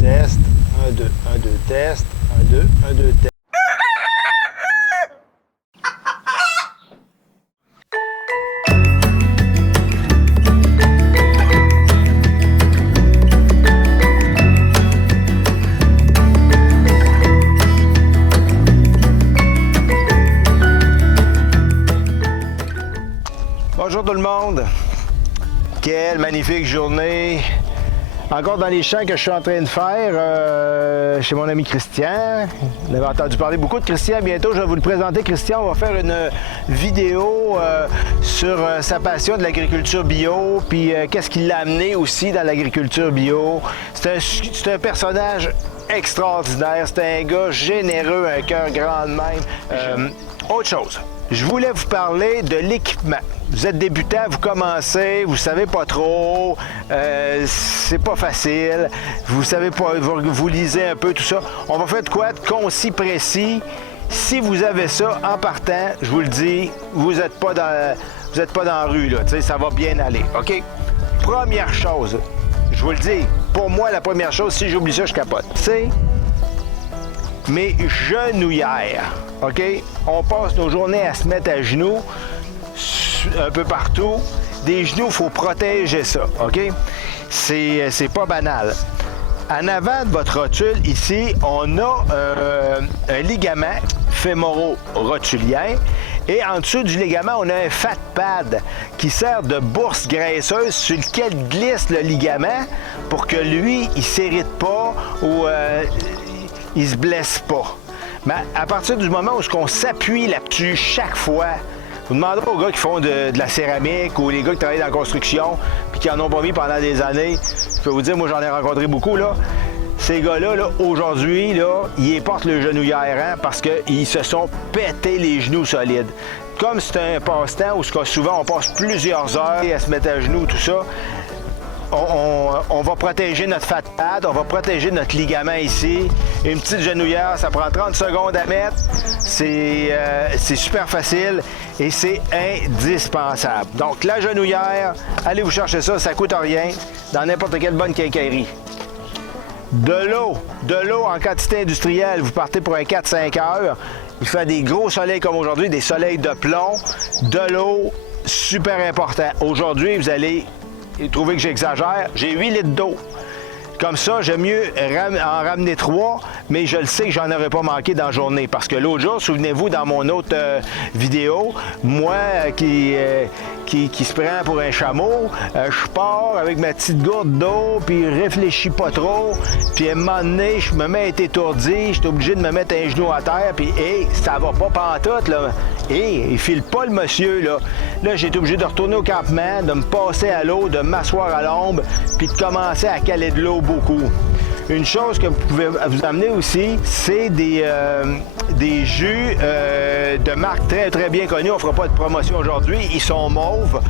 test. 1, 2, 1, 2, test. 1, 2, 1, 2, test. Bonjour tout le monde. Quelle magnifique journée. Encore dans les champs que je suis en train de faire chez mon ami Christian. Vous avez entendu parler beaucoup de Christian. Bientôt, je vais vous le présenter. Christian, on va faire une vidéo sur sa passion de l'agriculture bio, puis qu'est-ce qui l'a amené aussi dans l'agriculture bio. C'est un personnage extraordinaire. C'est un gars généreux, un cœur grand de même. Autre chose, je voulais vous parler de l'équipement. Vous êtes débutant, vous commencez, vous savez pas trop, c'est pas facile, vous savez pas, vous lisez un peu tout ça. On va faire de quoi de concis, précis. Si vous avez ça en partant, je vous le dis, vous n'êtes pas dans la rue, là, ça va bien aller, OK? Première chose, je vous le dis, pour moi, la première chose, si j'oublie ça, je capote. C'est mes genouillères, OK? On passe nos journées à se mettre à genoux, un peu partout. Des genoux, il faut protéger ça, OK? C'est pas banal. En avant de votre rotule, ici, on a un ligament fémoro-rotulien. Et en dessous du ligament, on a un fat pad qui sert de bourse graisseuse sur lequel glisse le ligament pour que lui, il ne s'irrite pas ou il se blesse pas. Mais à partir du moment où on s'appuie là-dessus chaque fois, vous demanderez aux gars qui font de la céramique ou les gars qui travaillent dans la construction puis qui en ont pas mis pendant des années, je peux vous dire, moi j'en ai rencontré beaucoup, là. Ces gars-là, là, aujourd'hui, là, ils portent le genouillère hein, parce qu'ils se sont pété les genoux solides. Comme c'est un passe-temps où souvent on passe plusieurs heures à se mettre à genoux, tout ça, on va protéger notre fat pad, on va protéger notre ligament ici. Une petite genouillère, ça prend 30 secondes à mettre. C'est super facile et c'est indispensable. Donc la genouillère, allez vous chercher ça, ça coûte rien dans n'importe quelle bonne quincaillerie. De l'eau en quantité industrielle, vous partez pour un 4-5 heures. Il fait des gros soleils comme aujourd'hui, des soleils de plomb. De l'eau, super important. Aujourd'hui, vous allez trouver que j'exagère, j'ai 8 litres d'eau. Comme ça, j'aime mieux en ramener 3, mais je le sais que j'en aurais pas manqué dans la journée. Parce que l'autre jour, souvenez-vous, dans mon autre vidéo, moi qui se prend pour un chameau, je pars avec ma petite gourde d'eau, puis je réfléchis pas trop, puis à un moment donné, je me mets à être étourdi, je suis obligé de me mettre un genou à terre, puis ça va pas pantoute, là. Il file pas le monsieur, là. Là, j'ai été obligé de retourner au campement, de me passer à l'eau, de m'asseoir à l'ombre, puis de commencer à caler de l'eau beaucoup. Une chose que vous pouvez vous amener aussi, c'est des jus de marque très, très bien connue. On ne fera pas de promotion aujourd'hui. Ils sont mauves.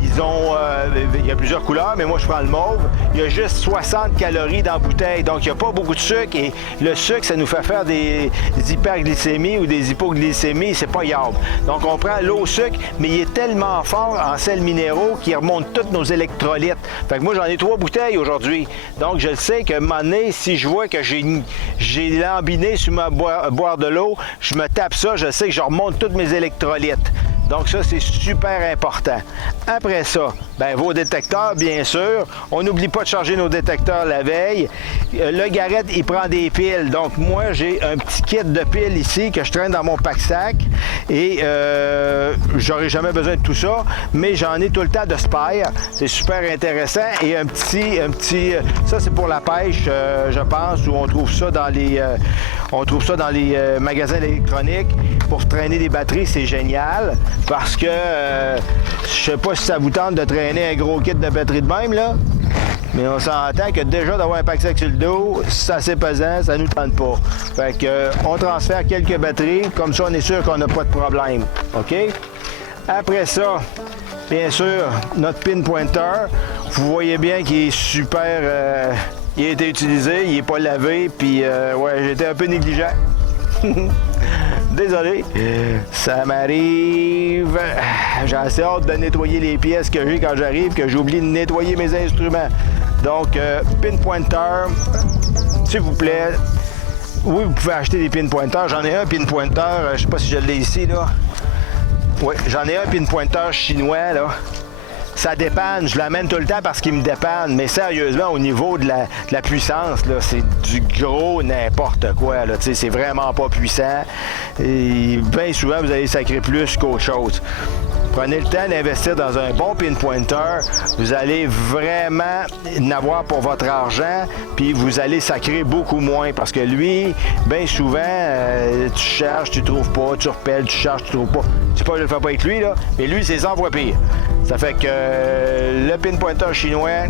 Il y a plusieurs couleurs, mais moi, je prends le mauve. Il y a juste 60 calories dans la bouteille, donc il n'y a pas beaucoup de sucre. Et le sucre, ça nous fait faire des hyperglycémies ou des hypoglycémies. C'est pas grave. Donc, on prend l'eau au sucre, mais il est tellement fort en sels minéraux qu'il remonte tous nos électrolytes. Fait que moi, j'en ai 3 bouteilles aujourd'hui. Donc, je le sais qu'à un moment donné, si je vois que j'ai lambiné sur ma boire de l'eau, je me tape ça, je sais que je remonte tous mes électrolytes. Donc ça, c'est super important. Après ça, vos détecteurs, bien sûr. On n'oublie pas de charger nos détecteurs la veille. Le Garrett, il prend des piles. Donc moi, j'ai un petit kit de piles ici que je traîne dans mon pack-sac. Et j'aurai jamais besoin de tout ça, mais j'en ai tout le temps de spare. C'est super intéressant. Et un petit ça, c'est pour la pêche, je pense, où on trouve ça dans les magasins électroniques. Pour traîner des batteries, c'est génial. Parce que je sais pas si ça vous tente de traîner un gros kit de batterie de même, là. Mais on s'entend que déjà d'avoir un pack-sac sur le dos, c'est assez pesant, ça nous tente pas. Fait que on transfère quelques batteries, comme ça on est sûr qu'on n'a pas de problème. OK? Après ça, bien sûr, notre pin pointer, vous voyez bien qu'il est super... il a été utilisé, il n'est pas lavé, puis ouais, j'étais un peu négligent. Désolé, ça m'arrive. J'ai assez hâte de nettoyer les pièces que j'ai quand j'arrive, que j'oublie de nettoyer mes instruments. Donc, pinpointeur, s'il vous plaît. Oui, vous pouvez acheter des pinpointeurs. J'en ai un pinpointeur, je ne sais pas si je l'ai ici, là. Oui, j'en ai un pinpointeur chinois, là. Ça dépanne, je l'amène tout le temps parce qu'il me dépanne, mais sérieusement, au niveau de la puissance, là, c'est du gros n'importe quoi, là, c'est vraiment pas puissant. Et bien souvent, vous allez sacrer plus qu'autre chose. Prenez le temps d'investir dans un bon pinpointeur, vous allez vraiment en avoir pour votre argent, puis vous allez sacrer beaucoup moins, parce que lui, bien souvent, tu cherches, tu trouves pas, tu repelles, tu cherches, tu trouves pas. Je sais pas, je le fais pas avec lui, là, mais lui, c'est 100 fois pire. Ça fait que le pinpointeur chinois,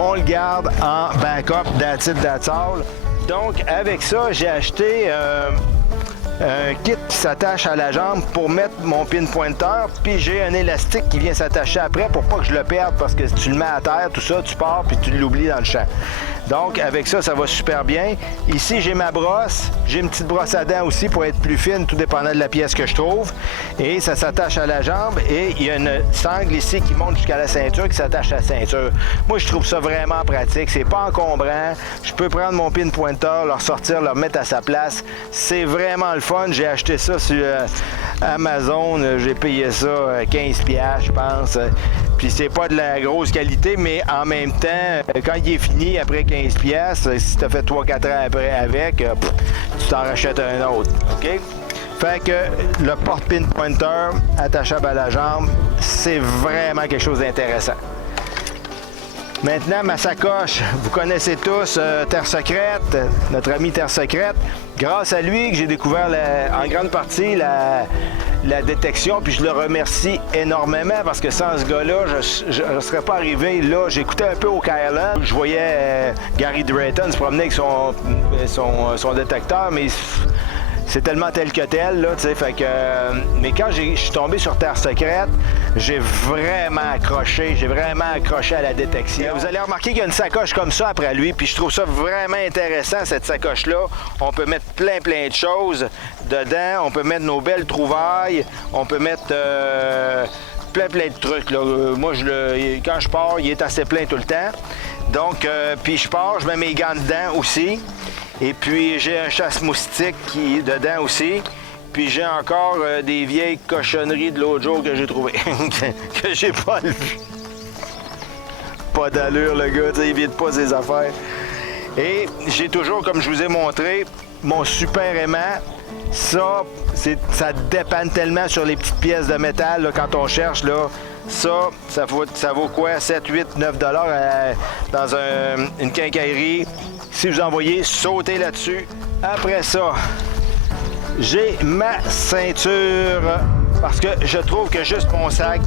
on le garde en backup that's it, that's all. Donc, avec ça, j'ai acheté un kit qui s'attache à la jambe pour mettre mon pinpointeur, puis j'ai un élastique qui vient s'attacher après pour pas que je le perde, parce que si tu le mets à terre, tout ça, tu pars, puis tu l'oublies dans le champ. Donc, avec ça, ça va super bien. Ici, j'ai ma brosse. J'ai une petite brosse à dents aussi pour être plus fine, tout dépendant de la pièce que je trouve. Et ça s'attache à la jambe. Et il y a une sangle ici qui monte jusqu'à la ceinture, qui s'attache à la ceinture. Moi, je trouve ça vraiment pratique. C'est pas encombrant. Je peux prendre mon pinpointeur, le ressortir, le remettre à sa place. C'est vraiment le fun. J'ai acheté ça sur Amazon. J'ai payé ça 15$, je pense. Puis c'est pas de la grosse qualité, mais en même temps, quand il est fini, après 15$, si tu as fait 3-4 ans après avec, tu t'en rachètes un autre. OK? Fait que le porte-pinpointeur attachable à la jambe, c'est vraiment quelque chose d'intéressant. Maintenant, ma sacoche. Vous connaissez tous Terre Secrète, notre ami Terre Secrète. Grâce à lui que j'ai découvert en grande partie la détection, puis je le remercie énormément parce que sans ce gars-là, je ne serais pas arrivé là. J'écoutais un peu au KLM. Je voyais Gary Drayton se promener avec son détecteur, mais c'est tellement tel que tel, là, tu sais, fait que... mais quand je suis tombé sur Terre Secrète, j'ai vraiment accroché à la détection. Vous allez remarquer qu'il y a une sacoche comme ça après lui, puis je trouve ça vraiment intéressant, cette sacoche-là. On peut mettre plein de choses dedans, on peut mettre nos belles trouvailles, on peut mettre plein de trucs, là. Moi, quand je pars, il est assez plein tout le temps. Donc, puis je pars, je mets mes gants dedans aussi. Et puis, j'ai un chasse-moustique qui est dedans aussi. Puis, j'ai encore des vieilles cochonneries de l'autre jour que j'ai trouvées. que j'ai pas vu. Pas d'allure, le gars. Il vide pas ses affaires. Et j'ai toujours, comme je vous ai montré, mon super aimant. Ça dépanne tellement sur les petites pièces de métal là, quand on cherche. Là. Ça vaut quoi? 7, 8, 9 $ dans une quincaillerie. Si vous envoyez, sautez là-dessus. Après ça, j'ai ma ceinture parce que je trouve que juste mon sac,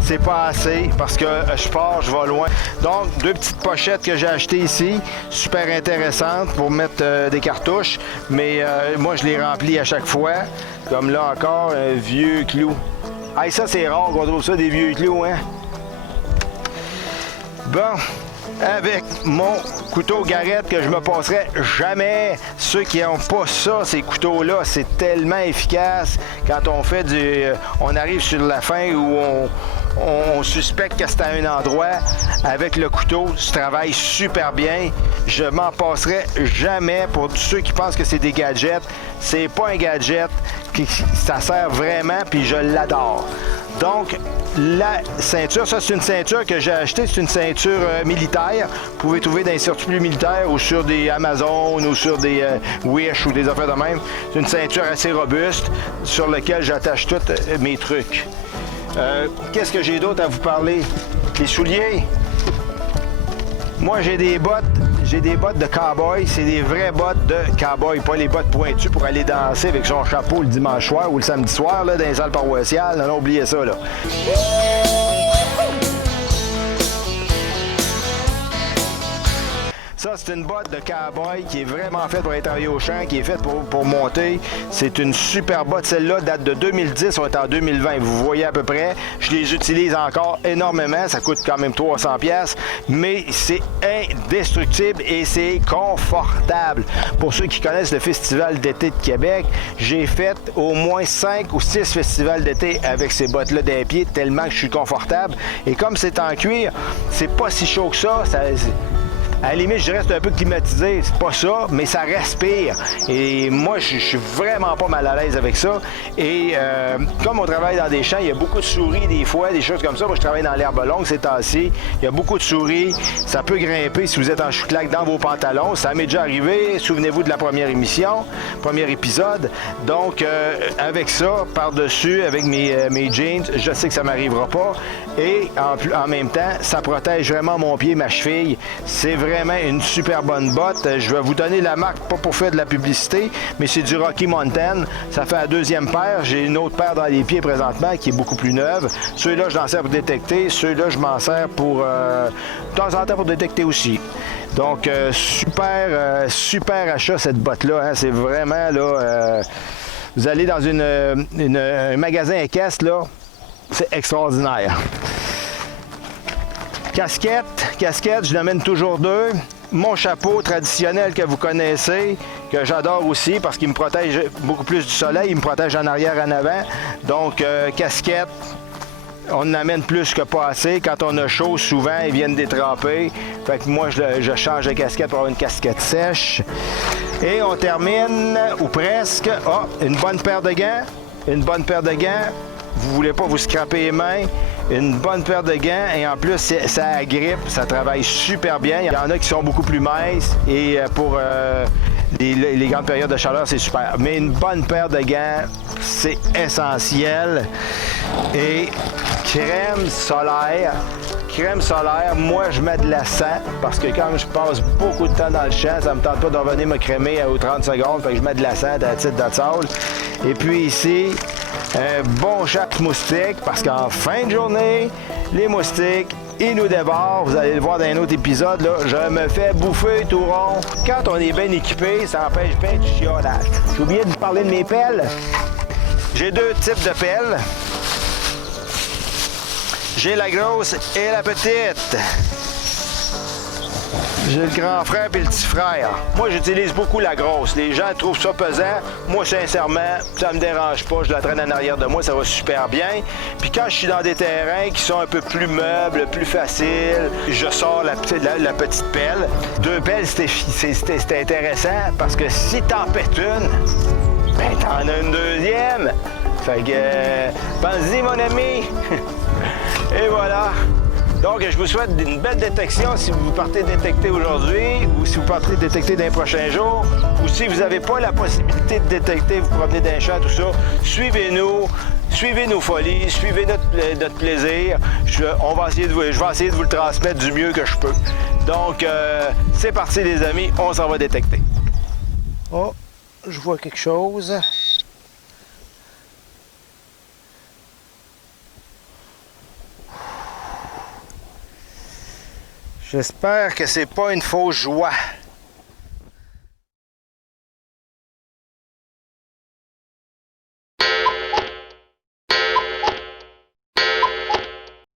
c'est pas assez parce que je pars, je vais loin. Donc, 2 petites pochettes que j'ai achetées ici, super intéressantes pour mettre des cartouches, mais moi, je les remplis à chaque fois. Comme là encore, un vieux clou. Hey, ça, c'est rare qu'on trouve ça, des vieux clous, hein? Bon, avec mon couteau garette que je me passerai jamais. Ceux qui n'ont pas ça, ces couteaux-là, c'est tellement efficace. Quand on arrive sur la fin où on suspecte que c'est à un endroit, avec le couteau, tu travailles super bien. Je m'en passerai jamais. Pour ceux qui pensent que c'est des gadgets, c'est pas un gadget. Ça sert vraiment, puis je l'adore. Donc, la ceinture, ça c'est une ceinture que j'ai achetée, c'est une ceinture militaire. Vous pouvez trouver dans les surplus militaires ou sur des Amazon ou sur des Wish ou des affaires de même. C'est une ceinture assez robuste sur laquelle j'attache tous mes trucs. Qu'est-ce que j'ai d'autre à vous parler? Les souliers. Moi, j'ai des bottes de cowboy. C'est des vraies bottes de cowboy, pas les bottes pointues pour aller danser avec son chapeau le dimanche soir ou le samedi soir là, dans les salles paroissiales. Non, oubliez ça, là. Ça, c'est une botte de cowboy qui est vraiment faite pour être travaillée au champ, qui est faite pour monter. C'est une super botte. Celle-là date de 2010, on est en 2020. Vous voyez à peu près. Je les utilise encore énormément. Ça coûte quand même 300$, mais c'est indestructible et c'est confortable. Pour ceux qui connaissent le Festival d'été de Québec, j'ai fait au moins 5 ou 6 festivals d'été avec ces bottes-là des pieds, tellement que je suis confortable. Et comme c'est en cuir, c'est pas si chaud que ça. À la limite, je dirais que c'est un peu climatisé, c'est pas ça, mais ça respire. Et moi, je suis vraiment pas mal à l'aise avec ça. Et comme on travaille dans des champs, il y a beaucoup de souris des fois, des choses comme ça. Moi, je travaille dans l'herbe longue ces temps-ci. Il y a beaucoup de souris. Ça peut grimper si vous êtes en chouclac dans vos pantalons. Ça m'est déjà arrivé. Souvenez-vous de la première émission, premier épisode. Donc, avec ça, par-dessus, avec mes jeans, je sais que ça m'arrivera pas. Et en même temps, ça protège vraiment mon pied, ma cheville. C'est vraiment une super bonne botte. Je vais vous donner la marque, pas pour faire de la publicité, mais c'est du Rocky Mountain. Ça fait la deuxième paire. J'ai une autre paire dans les pieds présentement qui est beaucoup plus neuve. Ceux-là, je m'en sers pour détecter. Ceux-là, je m'en sers pour de temps en temps pour détecter aussi. Donc, super achat cette botte-là. Hein. C'est vraiment, là... vous allez dans un magasin à caisse, là, c'est extraordinaire. Casquette, je l'amène toujours deux. Mon chapeau traditionnel que vous connaissez, que j'adore aussi parce qu'il me protège beaucoup plus du soleil, il me protège en arrière, en avant. Donc, casquette, on en amène plus que pas assez. Quand on a chaud, souvent, ils viennent détremper. Fait que moi, je change de casquette pour avoir une casquette sèche. Et on termine, ou presque, une bonne paire de gants. Une bonne paire de gants. Vous voulez pas vous scraper les mains. Une bonne paire de gants et en plus, ça agrippe, ça travaille super bien. Il y en a qui sont beaucoup plus minces et pour les grandes périodes de chaleur, c'est super. Mais une bonne paire de gants, c'est essentiel. Et crème solaire, moi je mets de la sang parce que quand je passe beaucoup de temps dans le champ, ça me tente pas de revenir me crémer aux 30 secondes, fait que je mets de la sang, that's. Et puis ici, un bon chape moustique parce qu'en fin de journée, les moustiques, ils nous dévorent. Vous allez le voir dans un autre épisode, là, je me fais bouffer tout rond. Quand on est bien équipé, ça empêche bien du chiolage. J'ai oublié de vous parler de mes pelles. J'ai deux types de pelles. J'ai la grosse et la petite. J'ai le grand frère et le petit frère. Moi, j'utilise beaucoup la grosse. Les gens trouvent ça pesant. Moi, sincèrement, ça me dérange pas. Je la traîne en arrière de moi, ça va super bien. Puis quand je suis dans des terrains qui sont un peu plus meubles, plus faciles, je sors la petite pelle. Deux pelles, c'était intéressant parce que si t'en pètes une, ben t'en as une deuxième. Fait que, pense-y, mon ami. Et voilà. Donc, je vous souhaite une belle détection si vous partez détecter aujourd'hui ou si vous partez détecter dans les prochains jours ou si vous n'avez pas la possibilité de détecter, vous promenez dans les champs, tout ça, suivez-nous, suivez nos folies, suivez notre plaisir. Je vais essayer de vous le transmettre du mieux que je peux. Donc, c'est parti les amis, on s'en va détecter. Oh, je vois quelque chose. J'espère que c'est pas une fausse joie.